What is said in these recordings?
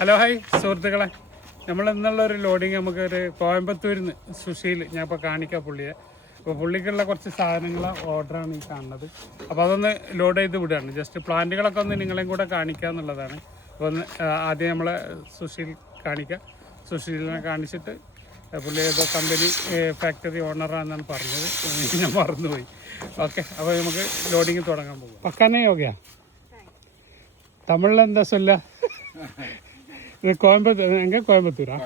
Hello hi സുഹൃത്തുക്കളെ, നമ്മൾ ഇന്നുള്ളൊരു loading നമുക്കൊരു കോയമ്പത്തൂരിൽ നിന്ന് സുശീൽ ഞാൻ ഇപ്പോൾ കാണിക്കാം പുള്ളിയെ. അപ്പോൾ പുള്ളിക്കുള്ള കുറച്ച് സാധനങ്ങൾ ഓർഡറാണ് ഈ കാണുന്നത്. അപ്പോൾ അതൊന്ന് ലോഡ് ചെയ്ത് വിടുകയാണ്. ജസ്റ്റ് പ്ലാന്റുകളൊക്കെ ഒന്ന് നിങ്ങളെയും കൂടെ കാണിക്കുക എന്നുള്ളതാണ്. അപ്പോൾ ഒന്ന് ആദ്യം നമ്മളെ സുശീൽ കാണിക്കുക. സുശീലിനെ കാണിച്ചിട്ട് പുള്ളി ഏതോ കമ്പനി ഫാക്ടറി ഓണറാണെന്നാണ് പറഞ്ഞത്, ഞാൻ മറന്നുപോയി. ഓക്കെ, അപ്പോൾ നമുക്ക് ലോഡിങ് തുടങ്ങാൻ പോകും. പക്കാനേ യോഗ തമിഴിൽ എന്താ ചൊല്ല? ഇത് കോയമ്പത്തൂർ, എങ്ക കോയമ്പത്തൂരാ?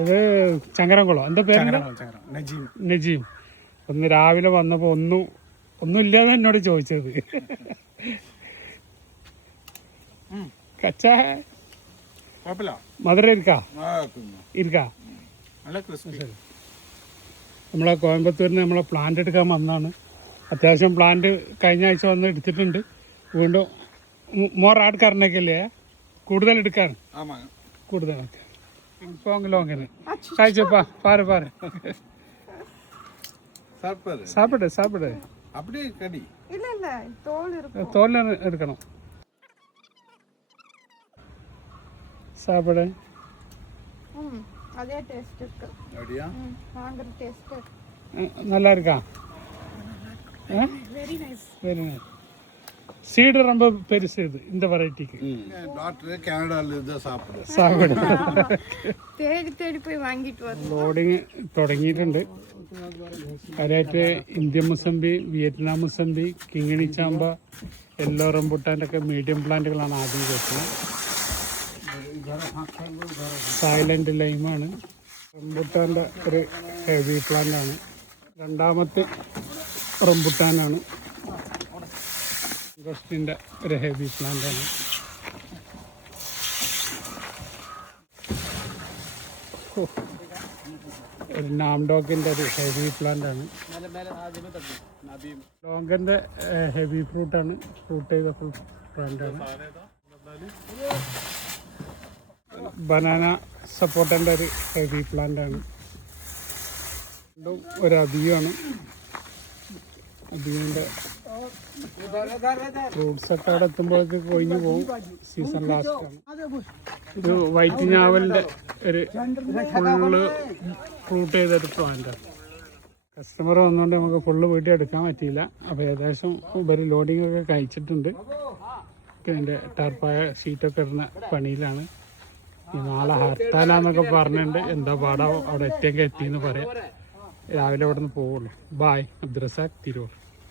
ഇത് ചങ്ങരംകുളം. എന്താ പേര്? നജീം. ഒന്ന് രാവിലെ വന്നപ്പോൾ ഒന്നും ഇല്ലാതെ എന്നോട് ചോദിച്ചത്. കച്ചാ മധുര ഇരിക്കാ. നമ്മളെ കോയമ്പത്തൂരിന് നമ്മളെ പ്ലാന്റ് എടുക്കാൻ വന്നതാണ്. അത്യാവശ്യം പ്ലാന്റ് കഴിഞ്ഞ ആഴ്ച വന്ന് എടുത്തിട്ടുണ്ട്. വീണ്ടും മോർ ആഡ് കറണക്കല്ലേ, കൂടുതൽ എടുക്കാൻ കൂടുതൽ പിങ് ലോങ്ങിന് കഴിച്ചപ്പാ. പാரு പാரு சாப்பிடு சாப்பிடு. அப்படியே கடி இல்ல இல்ல தோல் இருக்கு, தோல்ல எடுக்கணும். சாப்பிடு. அதே டேஸ்ட் இருக்கு. அப்படியா? வாங்குற டேஸ்ட் நல்லா இருக்கா? Very nice very nice. Seed ரொம்ப பெருசு இது, இந்த வெரைட்டிக்கு. டாக்டர் கனடால இருந்து സാപ്പിട്. தேடி தேடி போய் வாங்கிட்டு வரோம். ലോഡിങ് തുടങ്ങിയിട്ടുണ്ട്. കാര്യമായിട്ട് ഇന്ത്യൻ മുസമ്പി, വിയറ്റ്നാം മുസമ്പി, കിങ്ങിണി ചാമ്പ, യെല്ലോ റംബുട്ടാൻ്റെ ഒക്കെ മീഡിയം പ്ലാന്റുകളാണ് ആദ്യം വെച്ചത്. സൈലന്റ് ലൈമാണ്. റംബുട്ടാൻ്റെ ഒരു ഹെവി പ്ലാന്റാണ്. രണ്ടാമത്തെ റംബുട്ടാനാണ്. ഗോസ്റ്റിൻ്റെ ഒരു ഹെവി പ്ലാന്റാണ്. ഒരു നാംഡോക്കിൻ്റെ ഒരു ഹെവി പ്ലാന്റാണ്. ലോങ്കൻ്റെ ഹെവി ഫ്രൂട്ടാണ്. ഫ്രൂട്ട് ചെയ്ത ഫുൾ പ്ലാന്റാണ്. ബനാന സപ്പോർട്ടൻ്റെ ഒരു ഹെവി പ്ലാന്റാണ്. ഒരു അബിയാണ്. അബിയൻ്റെ ഫ്രൂട്ട്സൊക്കെ അവിടെ എത്തുമ്പോഴേക്ക് കൊഴിഞ്ഞു പോകും. സീസൺ ലാസ്റ്റാണ്. ഇത് വൈറ്റ് ഞാവലിൻ്റെ ഒരു ഫുള്ള് ഫ്രൂട്ട് ചെയ്തൊരു പ്ലാന്റാണ്. കസ്റ്റമർ വന്നുകൊണ്ട് നമുക്ക് ഫുള്ള് വീട്ടിൽ എടുക്കാൻ പറ്റിയില്ല. അപ്പോൾ ഏകദേശം ഒരു ലോഡിംഗ് ഒക്കെ കഴിച്ചിട്ടുണ്ട്. അതിൻ്റെ ടാർപ്പായ ഷീറ്റൊക്കെ ഇടുന്ന പണിയിലാണ്. ഈ നാളെ ഹർത്താലാന്നൊക്കെ പറഞ്ഞിട്ടുണ്ട്. എന്താ പാടാവോ, അവിടെ എത്തിയെങ്കിൽ എത്തിയെന്ന് പറയാം. രാവിലെ അവിടെ നിന്ന് പോവുള്ളൂ. ബായ്. അബ്ദുറസാഖ്, തിരൂർ.